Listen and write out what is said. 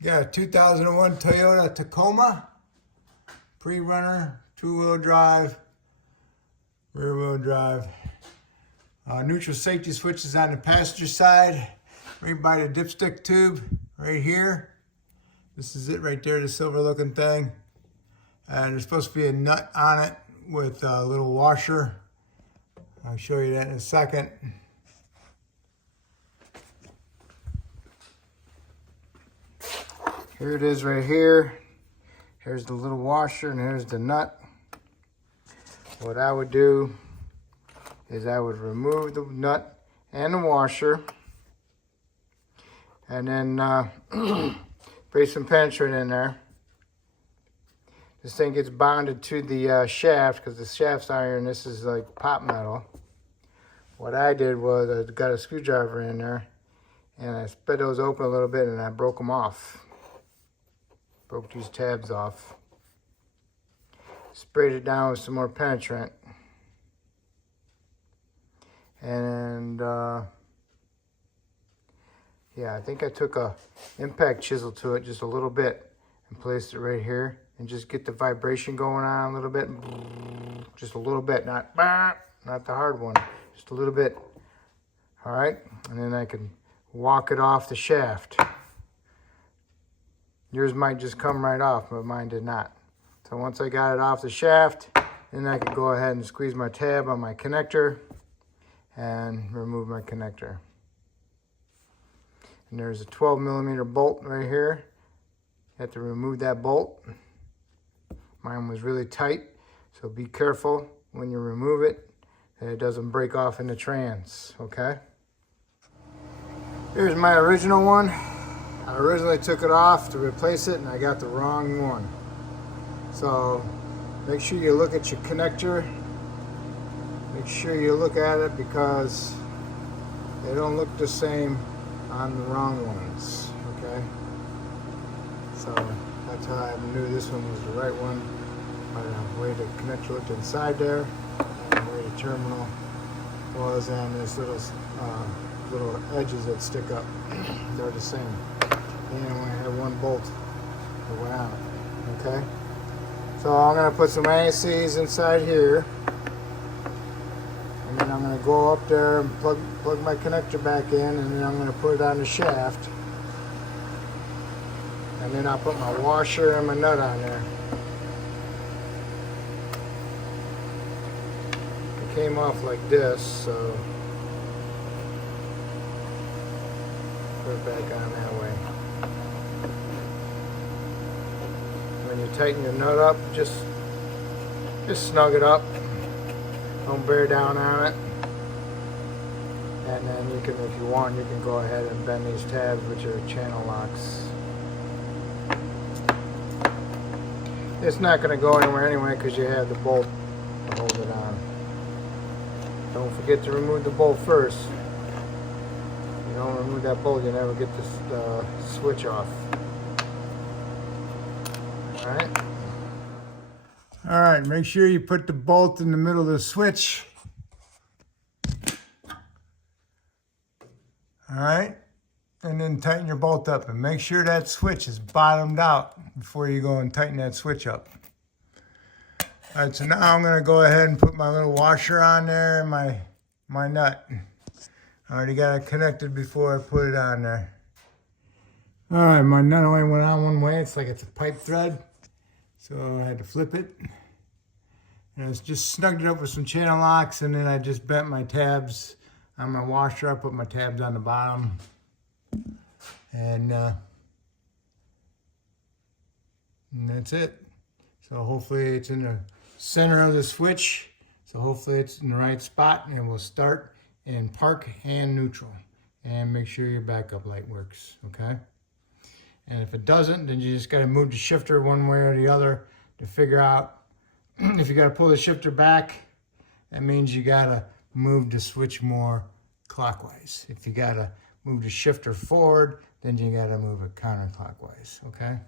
Got a 2001 Toyota Tacoma, pre-runner, two-wheel drive, rear-wheel drive. Neutral safety switch is on the passenger side, right by the dipstick tube, right here. This is it right there, the silver-looking thing. And there's supposed to be a nut on it with a little washer. I'll show you that in a second. Here it is right here. Here's the little washer and here's the nut. What I would do is I would remove the nut and the washer and then spray some penetrant in there. This thing gets bonded to the shaft because the shaft's iron. This is like pop metal. What I did was I got a screwdriver in there and I split those open a little bit and I broke them off. Broke these tabs off. Sprayed it down with some more penetrant. And yeah, I think I took a impact chisel to it just a little bit and placed it right here and just get the vibration going on a little bit. Just a little bit, not the hard one, just a little bit. All right, and then I can walk it off the shaft. Yours might just come right off, but mine did not. So once I got it off the shaft, then I could go ahead and squeeze my tab on my connector and remove my connector. And there's a 12mm bolt right here. You have to remove that bolt. Mine was really tight, so be careful when you remove it that it doesn't break off in the trans, okay? Here's my original one. I originally took it off to replace it and I got the wrong one. So make sure you look at your connector. Make sure you look at it because they don't look the same on the wrong ones, okay? So that's how I knew this one was the right one. By the way the connector looked inside there and the way the terminal was and this little edges that stick up, they're the same. And I only had one bolt that went out, okay? So I'm gonna put some anti-seize inside here. And then I'm gonna go up there and plug my connector back in and then I'm gonna put it on the shaft. And then I'll put my washer and my nut on there. It came off like this, so put it back on that way. When you tighten your nut up, just snug it up. Don't bear down on it. And then you can, if you want, you can go ahead and bend these tabs with your channel locks. It's not going to go anywhere anyway because you have the bolt to hold it on. Don't forget to remove the bolt first. If you don't remove that bolt, you never get this switch off. All right, make sure you put the bolt in the middle of the switch. All right, and then tighten your bolt up and make sure that switch is bottomed out before you go and tighten that switch up. All right, so now I'm gonna go ahead and put my little washer on there and my nut. I already got it connected before I put it on there. All right, my nut only went on one way. It's like it's a pipe thread. So I had to flip it. And I just snugged it up with some channel locks and then I just bent my tabs on my washer. I put my tabs on the bottom. And that's it. So hopefully it's in the center of the switch. So hopefully it's in the right spot and it will start in park and neutral. And make sure your backup light works, okay? And if it doesn't, then you just got to move the shifter one way or the other to figure out if you got to pull the shifter back, that means you got to move the switch more clockwise. If you got to move the shifter forward, then you got to move it counterclockwise, okay?